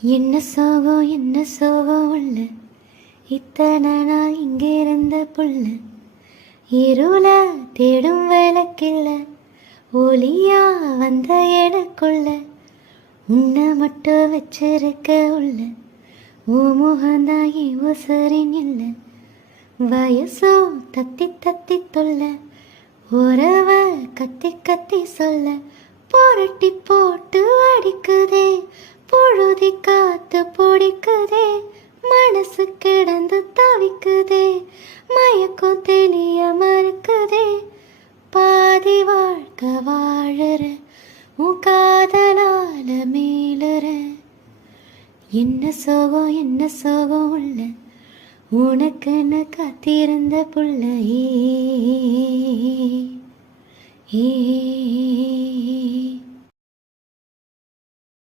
என்ன சோகம் உள்ள இத்தனை நாள் இங்கே இருந்த புள்ள இருள தேடும் விளக்கில்ல ஒளியா வந்த எனக்குள்ள உன்னை மட்டும் வச்சிருக்க உள்ள ஓ முகந்தாயி உசரின் இல்லை வயசோ தத்தி தத்தி தொல்ல உறவ கத்தி கத்தி சொல்ல புரட்டி போட்டு அடிக்குதே பொழுதி காத்து பொடிக்குதே மனசு கிடந்து தவிக்குதே மயக்கம் தெளிய மறுக்குதே பாதி வாழ்க்கை வாழற உன் காதலால மேலுற என்ன சோகம் உள்ள உனக்குன்னு காத்திருந்த புள்ள ஏ